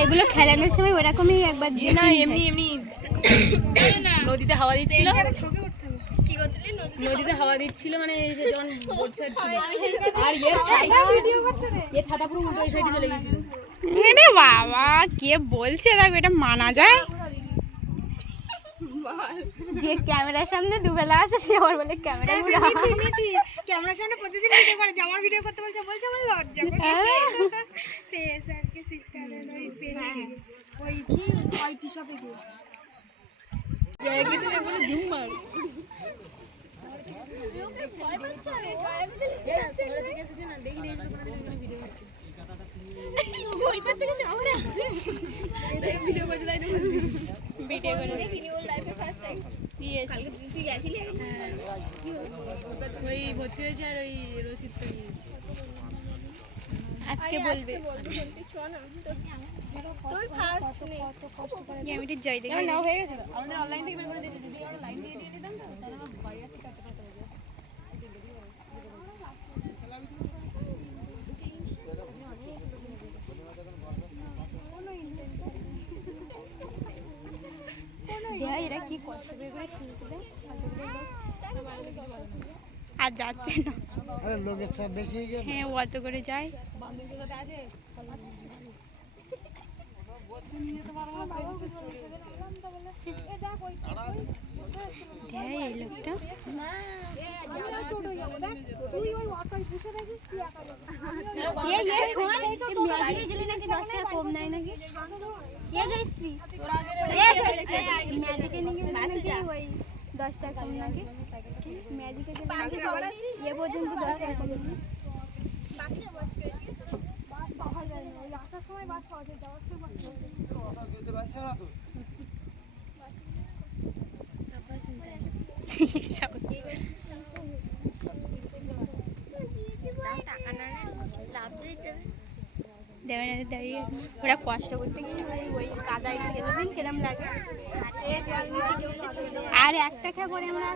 এগুলো খেলানোর সময় ওরকমই একবার না এমনি এমনি নদীতে হাওয়া দিচ্ছিল নদীতে হাওয়া দিচ্ছিল মানে যখন আর এর ছাতা পুরো উল্টো সাইডে চলে গেছিল। এরে বাবা কে বলছে দেখো এটা মানা যায় যে ক্যামেরার সামনে দুবেলা আসে সে আবার বলে ক্যামেরা ক্যামেরার সামনে প্রতিদিন ভিডিও করে জামার ভিডিও করতে বলছে আমার লজ্জা সে স্যারকে সিস্টারের ওই পেজে ওই কি আইটি শপে গিয়ে জায়গাতে বলে জুম মার লোকে ভয় পাচ্ছে গায়ে শহর থেকে এসেছে না দেখি এগুলো কোনদিন এখানে ভিডিও হচ্ছে ওই পার থেকে শহরে আসছে এই ভিডিও করতে যাই দেখো ভিডিও করে দেখিনি ওর লাইফে ফার্স্ট টাইম ইয়েস কালকে তুই গেছিলি ওই ভর্তি হয়েছে আর ওই রসিদ তো নিয়েছি আজকে বলবে চ না তুই ফার্স্ট নেই কষ্ট করে আমি এটা যাই দেখি নাও হয়ে গেছে আমাদের অনলাইন থেকে বের করে দিয়েছে যদি আমরা লাইন দিয়ে দিয়ে নিতাম না তাহলে আমরা বাড়ি আসতে কাটতে পারতাম এরা কি করছে আর যাচ্ছে না লোকের চাপ বেশি হ্যাঁ অত করে যায় এই লোকটা কম নাই নাকি ম্যাজিকে নিয়ে ওই 10 টাকা কম নাকি ম্যাজিকে এ পর্যন্ত 10 টাকা কম আসার সময় বাস পাওয়া যায় যাওয়ার সময় দেবে না দাঁড়িয়ে ওরা কষ্ট করতে গিয়ে ওই কাদায় দিন কিরম লাগে আর একটা খেয়ে পরে আমরা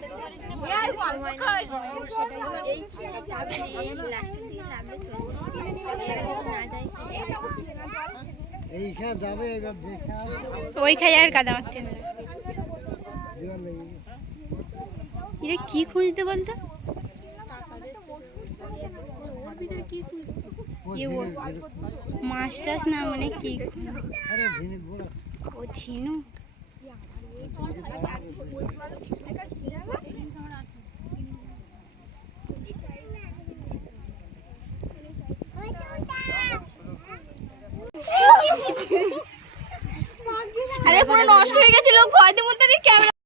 ওই খাই আর কাদা মারতে এরা কি খুঁজতে বলতো মাছ টাছ না মানে কি ও ঝিনুক আরে পুরো নষ্ট হয়ে গেছিল ভয়তে মধ্যে ক্যামেরা